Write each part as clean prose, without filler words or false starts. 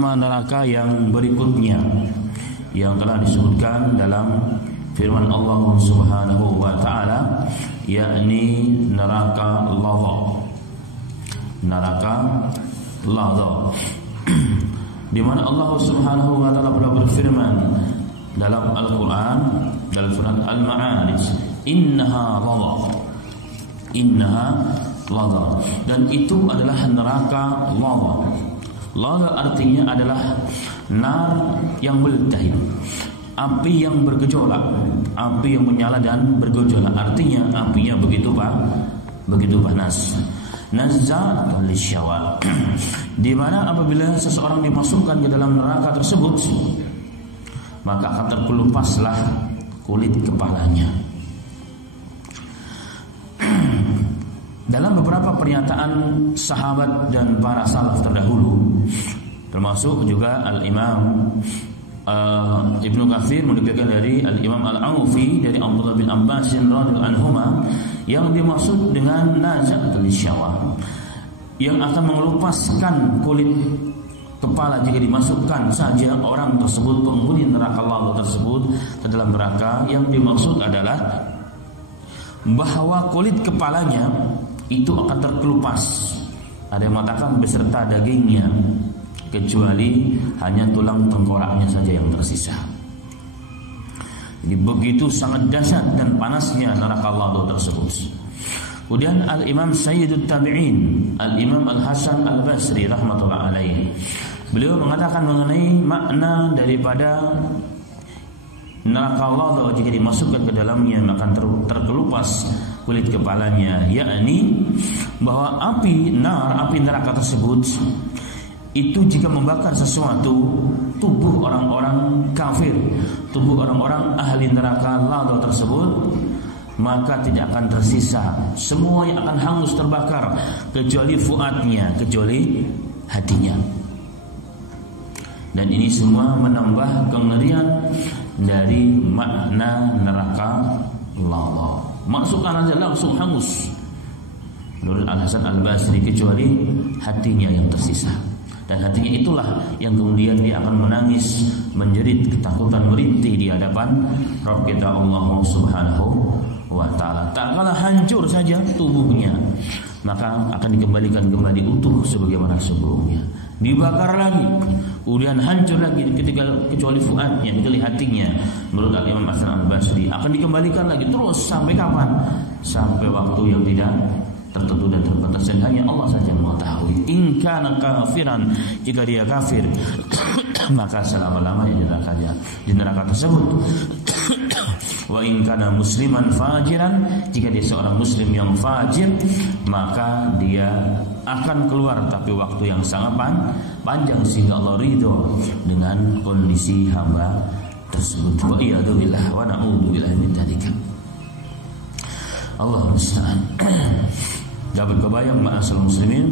nama neraka yang berikutnya yang telah disebutkan dalam firman Allah Subhanahu wa taala, yakni neraka Ladha. Neraka Ladha. Di mana Allah Subhanahu wa taala telah berfirman dalam Al-Qur'an dalam surat Al-Ma'arij, innaha ladha. Innaha ladha. Dan itu adalah neraka ladha. Ladha artinya adalah nar yang meledahi, api yang bergejolak, api yang menyala dan bergejolak. Artinya apinya begitu panas. Nazza'atan lisyawa. Di mana apabila seseorang dimasukkan ke dalam neraka tersebut, maka akan terkelupaslah kulit kepalanya. Dalam beberapa pernyataan sahabat dan para salaf terdahulu, termasuk juga Al-Imam Ibnu Katsir menukilkan dari Al-Imam Al-Aufi dari Abdullah bin Abbas radhiyallahu anhuma, yang dimaksud dengan nazatul syawa, yang akan mengelupaskan kulit kepala jika dimasukkan saja orang tersebut, penghuni neraka Allah tersebut ke dalam neraka. Yang dimaksud adalah bahwa kulit kepalanya itu akan terkelupas. Ada yang mengatakan beserta dagingnya, kecuali hanya tulang tengkoraknya saja yang tersisa. Jadi begitu sangat dahsyat dan panasnya neraka Allah tersebut. Kemudian Al-Imam Sayyidut Tabi'in, Al-Imam Al-Hasan Al-Basri rahmatullah alaih, beliau mengatakan mengenai makna daripada neraka Allah jika dimasukkan ke dalamnya maka terkelupas kulit kepalanya, yakni bahwa api neraka tersebut itu jika membakar sesuatu, tubuh orang-orang kafir, tubuh orang-orang ahli neraka Ladha tersebut, maka tidak akan tersisa, semua yang akan hangus terbakar kecuali fuadnya, kecuali hatinya. Dan ini semua menambah kengerian dari makna neraka Ladha. Masukkan aja langsung hangus menurut Al-Hasan Al-Basri, kecuali hatinya yang tersisa. Dan hatinya itulah yang kemudian dia akan menangis, menjerit, ketakutan, merintih di hadapan Rabb kita Allah Subhanahu wa ta'ala. Tak kalah hancur saja tubuhnya, maka akan dikembalikan kembali utuh sebagaimana sebelumnya. Dibakar lagi, kemudian hancur lagi ketika kecuali fuadnya, kecuali hatinya. Menurut Al-Imam Hasan Al-Basri akan dikembalikan lagi terus sampai kapan? Sampai waktu yang tidak tertentu dan terbatas, dan hanya Allah saja yang mengetahui. In kana kafiran, jika dia kafir maka selama-lamanya di neraka tersebut. Wa in kana musliman fajiran, jika dia seorang muslim yang fajir maka dia akan keluar, tapi waktu yang sangat panjang sehingga Allah ridho dengan kondisi hamba tersebut. Wa iyadu billah wa na'udzu billahi min dzalika. Allah musta'an. Dapat kebayang ma'asal muslimin,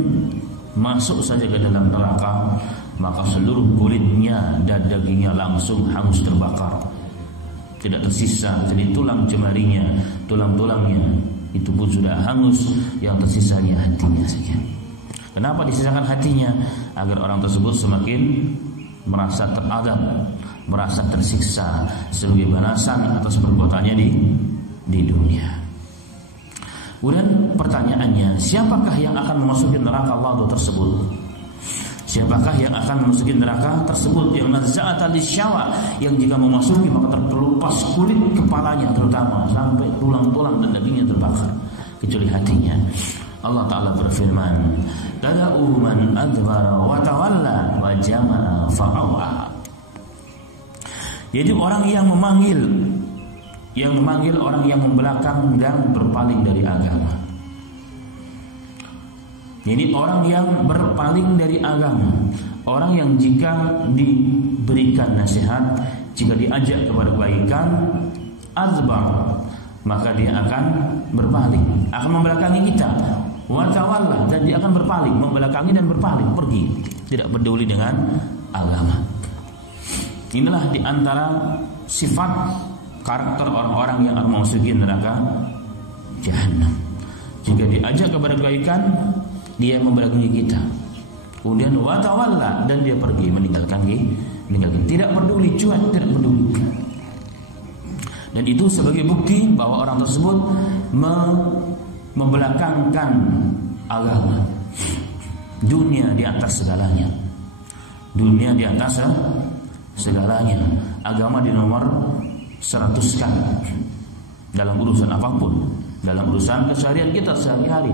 masuk saja ke dalam neraka maka seluruh kulitnya dan dagingnya langsung hangus terbakar, tidak tersisa jadi tulang jemarinya, tulang-tulangnya itu pun sudah hangus, yang tersisanya hatinya saja. Kenapa disisakan hatinya? Agar orang tersebut semakin merasa teradab, merasa tersiksa sebagai balasan atas perbuatannya di dunia. Kemudian pertanyaannya, siapakah yang akan memasuki neraka Allah tersebut? Siapakah yang akan memasuki neraka tersebut? Yang nazza'atan lisyawa, yang jika memasuki maka terkelupas kulit kepalanya terutama sampai tulang-tulang dan dagingnya terbakar, kecuali hatinya. Allah Ta'ala berfirman, tada'u man adbara wa tawalla wa jama'a fa'awa. Jadi orang yang memanggil orang yang membelakang dan berpaling dari agama. Ini orang yang berpaling dari agama, orang yang jika diberikan nasihat, jika diajak kepada kebaikan, azbar, maka dia akan berpaling, akan membelakangi kita. Wa tawalla, dan dia akan berpaling, membelakangi dan berpaling, pergi, tidak peduli dengan agama. Inilah di antara sifat karakter orang-orang yang akan memasuki neraka Jahannam. Jika diajak kepada kebaikan, dia membelakangi kita. Kemudian wa tawalla, dan dia pergi meninggalkan meninggalkan. Tidak peduli, cuek, tidak peduli. Dan itu sebagai bukti bahwa orang tersebut membelakangkan agama. Dunia di atas segalanya. Dunia di atas segalanya. Agama di nomor 100-kan dalam urusan apapun, dalam urusan keseharian kita sehari-hari.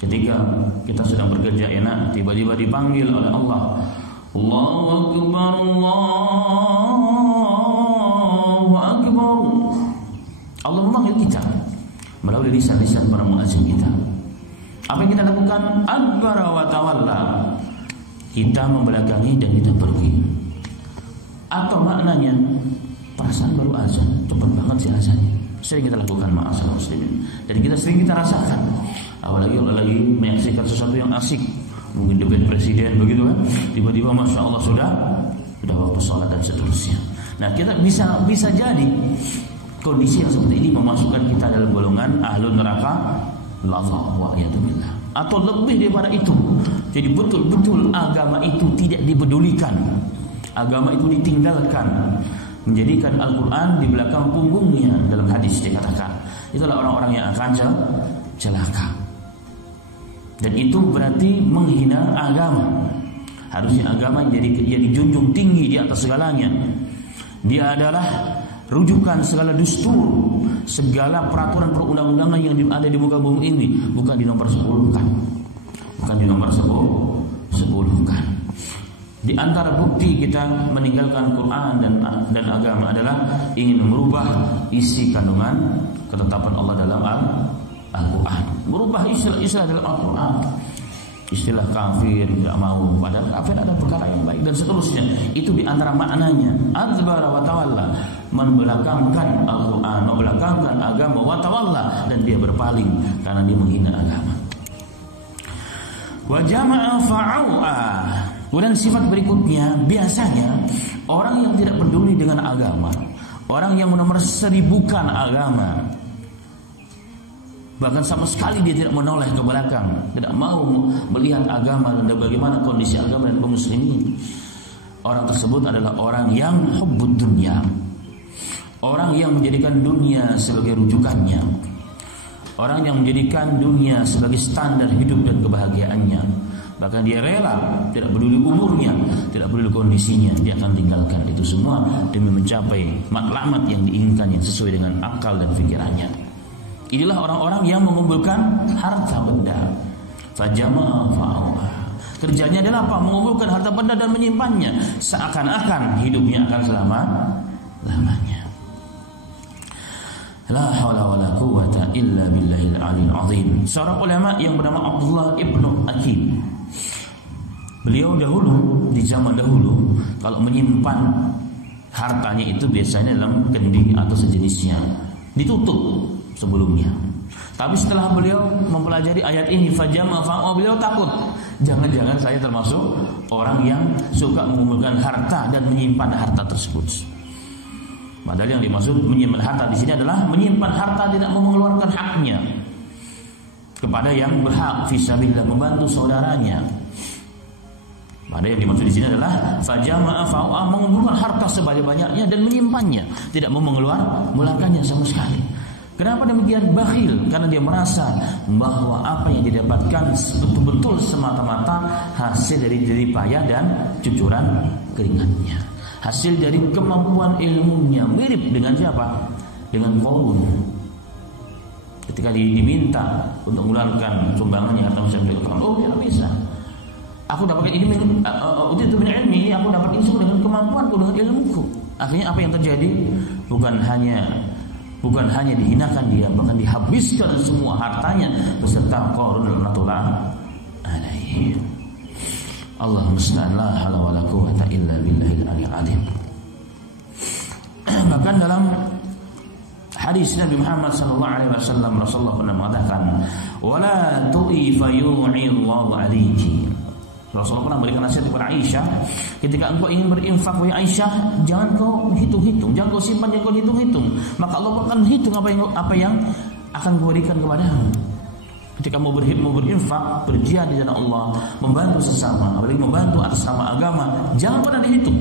Ketika kita sedang bekerja enak, tiba-tiba dipanggil oleh Allah, Allahu Akbar, Allahu Akbar. Allah memanggil kita melalui lisan-lisan para muazzin kita. Apa yang kita lakukan? Adbara wa tawalla. Kita membelakangi dan kita pergi. Atau maknanya, perasaan baru azan, cepat banget sih azannya. Sering kita lakukan, ma'asal muslimin. Dan kita sering kita rasakan. Apalagi kalau lagi menyaksikan sesuatu yang asik, mungkin debat presiden begitu kan, tiba-tiba masya Allah sudah waktu sholat dan seterusnya. Nah, kita bisa jadi kondisi yang seperti ini memasukkan kita dalam golongan ahlun neraka, wa'iyatubillah. Atau lebih daripada itu, jadi betul-betul agama itu tidak dipedulikan, agama itu ditinggalkan, menjadikan Al-Quran di belakang punggungnya. Dalam hadis dikatakan, itulah orang-orang yang akan celaka. Dan itu berarti menghina agama. Harusnya agama jadi dijunjung tinggi di atas segalanya. Dia adalah rujukan segala dustur, segala peraturan perundang-undangan yang ada di muka bumi ini. Bukan di nomor 10 kan. Bukan di nomor 10 kan. Di antara bukti kita meninggalkan Quran dan agama adalah ingin merubah isi kandungan ketetapan Allah dalam Al-Quran. Merubah istilah dalam Al-Quran. Istilah kafir tidak mau, padahal kafir ada perkara yang baik dan seterusnya. Itu di antara maknanya. Adbara wa tawalla, membelakangkan Al-Quran, membelakangkan agama, wa tawalla, dan dia berpaling karena dia menghina agama. Wa jama'a fa'au'a. Kemudian sifat berikutnya, biasanya orang yang tidak peduli dengan agama, orang yang menomor-seribukan agama, bahkan sama sekali dia tidak menoleh ke belakang, tidak mau melihat agama dan bagaimana kondisi agama dan kaum muslimin. Orang tersebut adalah orang yang hubbud dunya, orang yang menjadikan dunia sebagai rujukannya, orang yang menjadikan dunia sebagai standar hidup dan kebahagiaannya. Bahkan dia rela, tidak peduli umurnya, tidak peduli kondisinya, dia akan tinggalkan itu semua demi mencapai matlamat yang diinginkan, yang sesuai dengan akal dan pikirannya. Inilah orang-orang yang mengumpulkan harta benda. Fajama'a fa'au'a. Kerjanya adalah apa? Mengumpulkan harta benda dan menyimpannya, seakan-akan hidupnya akan selama-lamanya. La haula wala quwwata illa billahil aliyil azim. Seorang ulama yang bernama Abdullah ibnu Hakim, beliau dahulu, di zaman dahulu, kalau menyimpan hartanya itu biasanya dalam kendi atau sejenisnya, ditutup sebelumnya. Tapi setelah beliau mempelajari ayat ini, fajama fa'au, beliau takut, jangan-jangan saya termasuk orang yang suka mengumpulkan harta dan menyimpan harta tersebut. Padahal yang dimaksud menyimpan harta di sini adalah menyimpan harta tidak mau mengeluarkan haknya kepada yang berhak, fisabilillah, membantu saudaranya. Padahal yang dimaksud di sini adalah fajama'a fa'au'a, mengumpulkan harta sebanyak-banyaknya dan menyimpannya, tidak mau mengeluarkannya sama sekali. Kenapa demikian? Bakhil, karena dia merasa bahwa apa yang didapatkan betul-betul semata-mata hasil dari jerih payah dan cucuran keringatnya, hasil dari kemampuan ilmunya. Mirip dengan siapa? Dengan Qarun. Ketika diminta untuk mengeluarkan sumbangannya harta masyarakat, oh ya bisa. Aku dapatkan ini itu benar ilmi, aku dapat ini semua dengan kemampuanku, dengan ilmuku. Akhirnya apa yang terjadi? Bukan hanya dihinakan dia, bahkan dihabiskan semua hartanya beserta Qarun laknatullah alaihi. Allahumma musta'an, la haula wala quwwata illa billahil aliyil azim. Bahkan dalam hadis Nabi Muhammad sallallahu alaihi wasallam, Rasulullah pernah mengatakan, "Wala tu'i fayu'illahu 'alaiki." Rasulullah pernah berikan nasihat kepada Aisyah, ketika engkau ingin berinfak, wahai Aisyah, jangan kau hitung-hitung, jangan kau simpan, jangan kau hitung-hitung, maka Allah akan menghitung apa yang akan kuberikan kepadamu. Ketika mau berinfak, berjihad di jalan Allah, membantu sesama, apalagi membantu atas nama agama, jangan pernah dihitung.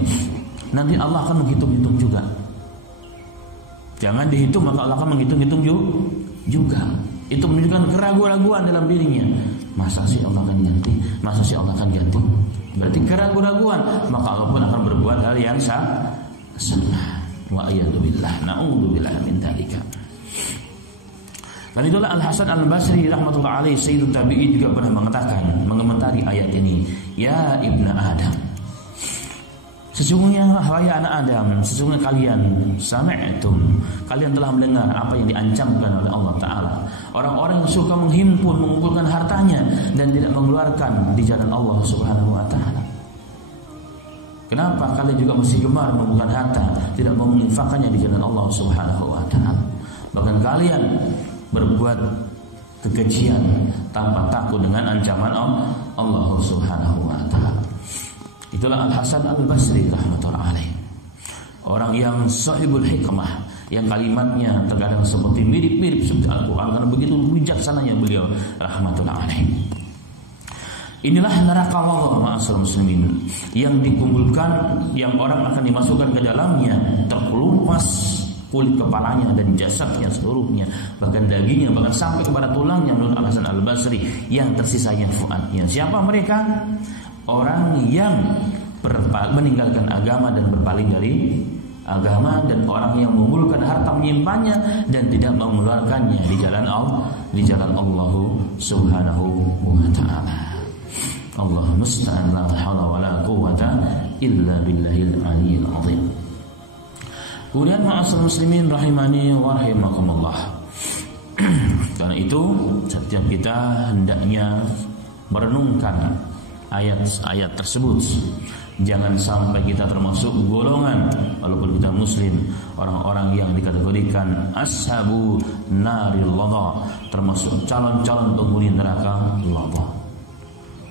Nanti Allah akan menghitung-hitung juga. Jangan dihitung, maka Allah akan menghitung-hitung juga. Itu menunjukkan keraguan-raguan dalam dirinya. Masa sih Allah akan ganti? Masa sih Allah akan ganti? Berarti keraguan-raguan, maka Allah pun akan berbuat hal yang sama. Wa a'udzubillah, na'udzubillah min dzalika. Dan itulah Al-Hasan Al-Basri rahmatullah alaih, Sayyidun Tabi'in, juga pernah mengatakan, mengomentari ayat ini, ya ibna Adam, sesungguhnya wahai anak Adam, sesungguhnya kalian kalian telah mendengar apa yang diancamkan oleh Allah Ta'ala. Orang-orang yang suka menghimpun, mengumpulkan hartanya dan tidak mengeluarkan di jalan Allah Subhanahu Wa Ta'ala. Kenapa kalian juga masih gemar mengumpulkan harta, tidak mau menginfakkannya di jalan Allah Subhanahu Wa Ta'ala? Bahkan kalian berbuat kekejian tanpa takut dengan ancaman Allah Subhanahu Wa Ta'ala. Itulah Al-Hasan Al-Basri rahmatullah alaih, orang yang sahibul hikmah, yang kalimatnya terkadang seperti mirip-mirip seperti Al-Quran, karena begitu bijaksananya beliau rahmatullah alaih. Inilah neraka Allah ma'asyiral muslimin, yang dikumpulkan, yang orang akan dimasukkan ke dalamnya, terkelupas kulit kepalanya dan jasadnya seluruhnya, bahkan dagingnya, bahkan sampai kepada tulangnya, menurut Al-Hasan Al-Basri, yang tersisanya fuadnya. Siapa mereka? Orang yang meninggalkan agama dan berpaling dari agama, dan orang yang mengumpulkan harta, menyimpannya dan tidak mengeluarkannya di jalan Allah, Subhanahu wa Ta'ala. Allah musta'an, la haula wala quwwata illa billahil aliyyil azim. Kemudian ma'asyiral muslimin rahimani wa rahimakumullah. Karena itu setiap kita hendaknya merenungkan ayat-ayat tersebut. Jangan sampai kita termasuk golongan, walaupun kita muslim, orang-orang yang dikategorikan ashabu naril ladha, termasuk calon-calon penghuni neraka ladha.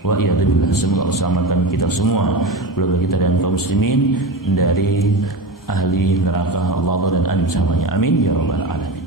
Wa iyadzubillah, semoga Allah selamatkan kita semua, keluarga kita dan kaum muslimin dari ahli neraka Allah dan ancamannya. Amin ya rabbal alamin.